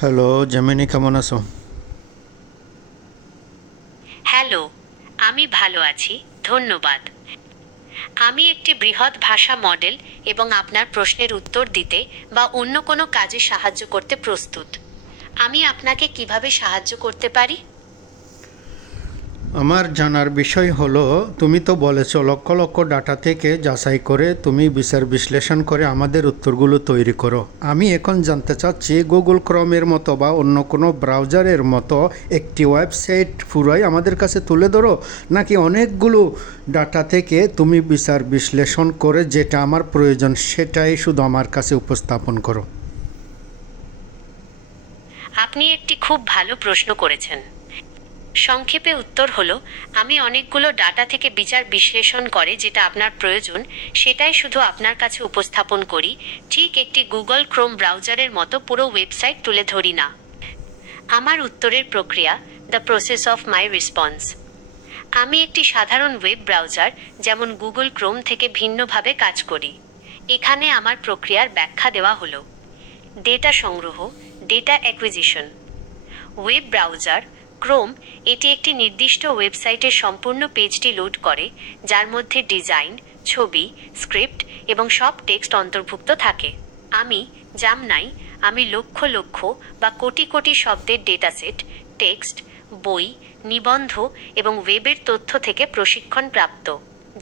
Hello, Gemini, কেমন আছো? Hello, আমি ভালো আছি, ধন্যবাদ। আমি একটি বৃহৎ ভাষা মডেল এবং আপনার প্রশ্নের উত্তর দিতে বা অন্য কোনো কাজে সাহায্য করতে প্রস্তুত। আমি আপনাকে কীভাবে সাহায্য করতে পারি? আমার জানার বিষয় হলো, তুমি তো বলেছ লক্ষ লক্ষ ডাটা থেকে যাচাই করে তুমি বিচার বিশ্লেষণ করে আমাদের উত্তরগুলো তৈরি করো। আমি এখন জানতে চাচ্ছি, গুগল ক্রমের মতো বা অন্য কোনো ব্রাউজারের মতো একটি ওয়েবসাইট পুরাই আমাদের কাছে তুলে ধরো, নাকি অনেকগুলো ডাটা থেকে তুমি বিচার বিশ্লেষণ করে যেটা আমার প্রয়োজন সেটাই শুধু আমার কাছে উপস্থাপন করো? আপনি একটি খুব ভালো প্রশ্ন করেছেন। সংক্ষেপে উত্তর হলো, আমি অনেকগুলো ডাটা থেকে বিচার বিশ্লেষণ করে যেটা আপনার প্রয়োজন, সেটাই শুধু আপনার কাছে উপস্থাপন করি, ঠিক একটি গুগল ক্রোম ব্রাউজারের মতো পুরো ওয়েবসাইট তুলে ধরি না। আমার উত্তরের প্রক্রিয়া, the process of my response আমি একটি সাধারণ ওয়েব ব্রাউজার, যেমন গুগল ক্রোম থেকে ভিন্নভাবে কাজ করি। এখানে আমার প্রক্রিয়ার ব্যাখ্যা দেওয়া হলো। ডেটা সংগ্রহ, data acquisition. Web browser Chrome এটি একটি নির্দিষ্ট ওয়েবসাইটের সম্পূর্ণ পেজটি লোড করে, যার মধ্যে ডিজাইন, ছবি, স্ক্রিপ্ট এবং সব টেক্সট অন্তর্ভুক্ত থাকে। আমি জামনাই, আমি লক্ষ লক্ষ বা কোটি কোটি শব্দের ডেটাসেট, টেক্সট, বই, নিবন্ধ এবং ওয়েবের তথ্য থেকে প্রশিক্ষণ প্রাপ্ত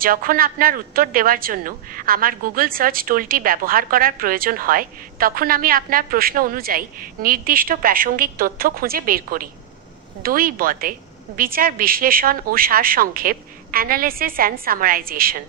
যখন আপনার উত্তর দেওয়ার জন্য আমার গুগল সার্চ টুলটি ব্যবহার করার প্রয়োজন হয়, তখন আমি আপনার প্রশ্ন অনুযায়ী নির্দিষ্ট প্রাসঙ্গিক তথ্য খুঁজে বের করি। দুই বতে বিচার বিশ্লেষণ ও সারসংক্ষেপ analysis and summarization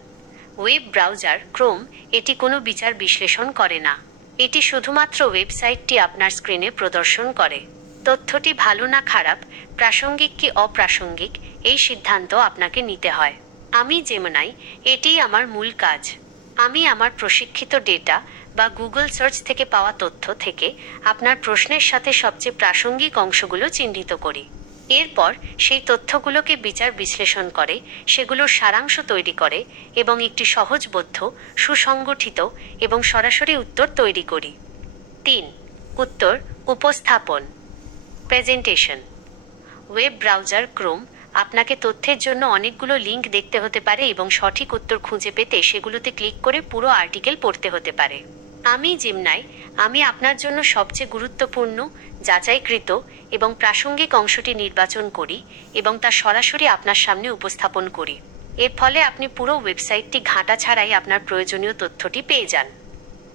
web browser Chrome এটি কোনো বিচার বিশ্লেষণ করে না। এটি শুধুমাত্র ওয়েবসাইটটি আপনার স্ক্রিনে প্রদর্শন করে। তথ্যটি ভালো না খারাপ, প্রাসঙ্গিক কি অপ্রাসঙ্গিক, এই সিদ্ধান্ত আপনাকে নিতে হয়। আমি যেমনাই এটিই আমার মূল কাজ। আমি আমার প্রশিক্ষিত ডেটা বা গুগল সার্চ থেকে পাওয়া তথ্য থেকে আপনার প্রশ্নের সাথে সবচেয়ে প্রাসঙ্গিক অংশগুলো চিহ্নিত করি। এরপর সেই তথ্যগুলোকে বিচার বিশ্লেষণ করে সেগুলোর সারাংশ তৈরি করে এবং একটি সহজবোধ্য সুসংগঠিত এবং সরাসরি উত্তর তৈরি করি। তিন, উত্তর উপস্থাপন। প্রেজেন্টেশন। ওয়েব ব্রাউজার ক্রোম আপনাকে তথ্যের জন্য অনেকগুলো লিঙ্ক দেখতে হতে পারে এবং সঠিক উত্তর খুঁজে পেতে সেগুলোতে ক্লিক করে পুরো আর্টিকেল পড়তে হতে পারে। আমি জিমনাই আমি আপনার জন্য সবচেয়ে গুরুত্বপূর্ণ, যাচাইকৃত এবং প্রাসঙ্গিক অংশটি নির্বাচন করি এবং তা সরাসরি আপনার সামনে উপস্থাপন করি। এর ফলে আপনি পুরো ওয়েবসাইটটি ঘাঁটা ছাড়াই আপনার প্রয়োজনীয় তথ্যটি পেয়ে যান।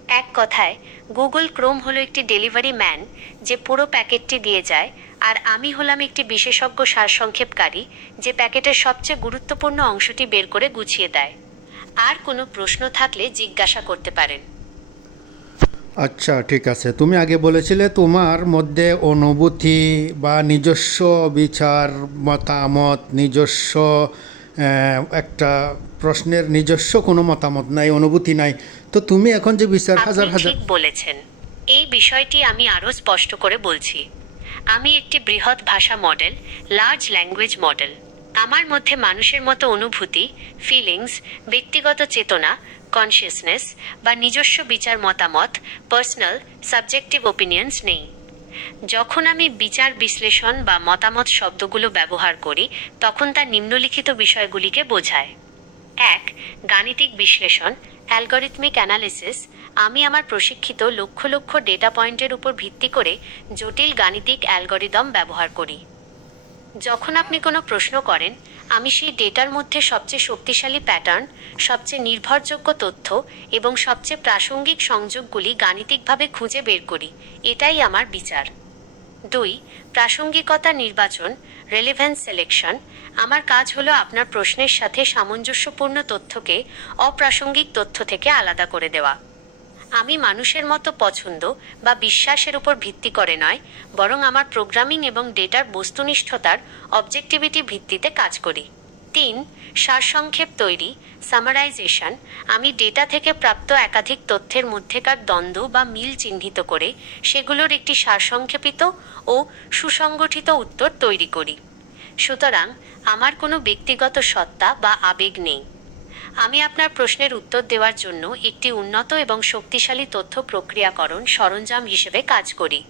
এক কথায়, গুগল ক্রোম হলো একটি ডেলিভারি ম্যান যে পুরো প্যাকেটটি দিয়ে যায় আর আমি হলাম একটি বিশেষজ্ঞ সারসংক্ষেপকারী যে প্যাকেটের সবচেয়ে গুরুত্বপূর্ণ অংশটি বের করে গুছিয়ে দেয়। আর কোনো প্রশ্ন থাকলে জিজ্ঞাসা করতে পারেন। আচ্ছা ঠিক আছে। তুমি আগে বলেছিলে তোমার মধ্যে অনুভূতি বা নিজস্ব বিচার মতামত নিজস্ব একটা প্রশ্নের নিজস্ব কোনো মতামত নাই অনুভূতি নাই। তো তুমি এখন যে বিচার হাজার হাজার বলেছেন। এই বিষয়টি আমি আরও স্পষ্ট করে বলছি। আমি একটি বৃহৎ ভাষা মডেল লার্জ ল্যাঙ্গুয়েজ মডেল আমার মধ্যে মানুষের মতো অনুভূতি ফিলিংস ব্যক্তিগত চেতনা কনসিয়াসনেস বা নিজস্ব বিচার মতামত পার্সোনাল সাবজেক্টিভ ওপিনিয়ন্স নেই। যখন আমি বিচার বিশ্লেষণ বা মতামত শব্দগুলো ব্যবহার করি, তখন তা নিম্নলিখিত বিষয়গুলিকে বোঝায়। এক, গাণিতিক বিশ্লেষণ অ্যালগরিথমিক অ্যানালিসিস আমি আমার প্রশিক্ষিত লক্ষ লক্ষ ডেটা পয়েন্টের উপর ভিত্তি করে জটিল গাণিতিক অ্যালগরিদম ব্যবহার করি। যখন আপনি কোনো প্রশ্ন করেন আমি সেই ডেটার মধ্যে সবচেয়ে শক্তিশালী প্যাটার্ন, সবচেয়ে নির্ভরযোগ্য তথ্য এবং সবচেয়ে প্রাসঙ্গিক সংযোগগুলি গাণিতিকভাবে খুঁজে বের করি। এটাই আমার বিচার। দুই, প্রাসঙ্গিকতা নির্বাচন রেলিভেন্স সিলেকশন আমার কাজ হলো আপনার প্রশ্নের সাথে সামঞ্জস্যপূর্ণ তথ্যকে অপ্রাসঙ্গিক তথ্য থেকে আলাদা করে দেওয়া। আমি মানুষের মতো পছন্দ বা বিশ্বাসের উপর ভিত্তি করে নয়, বরং আমার প্রোগ্রামিং এবং ডেটার বস্তুনিষ্ঠতার অবজেক্টিভিটি ভিত্তিতে কাজ করি। তিন, সারসংক্ষেপ তৈরি সামারাইজেশন আমি ডেটা থেকে প্রাপ্ত একাধিক তথ্যের মধ্যেকার দ্বন্দ্ব বা মিল চিহ্নিত করে সেগুলোর একটি সারসংক্ষেপিত ও সুসংগঠিত উত্তর তৈরি করি। সুতরাং, আমার কোনো ব্যক্তিগত সত্তা বা আবেগ নেই। আমি আপনার প্রশ্নের উত্তর দেওয়ার জন্য একটি উন্নত এবং শক্তিশালী তথ্য প্রক্রিয়াকরণ সরঞ্জাম হিসেবে কাজ করি।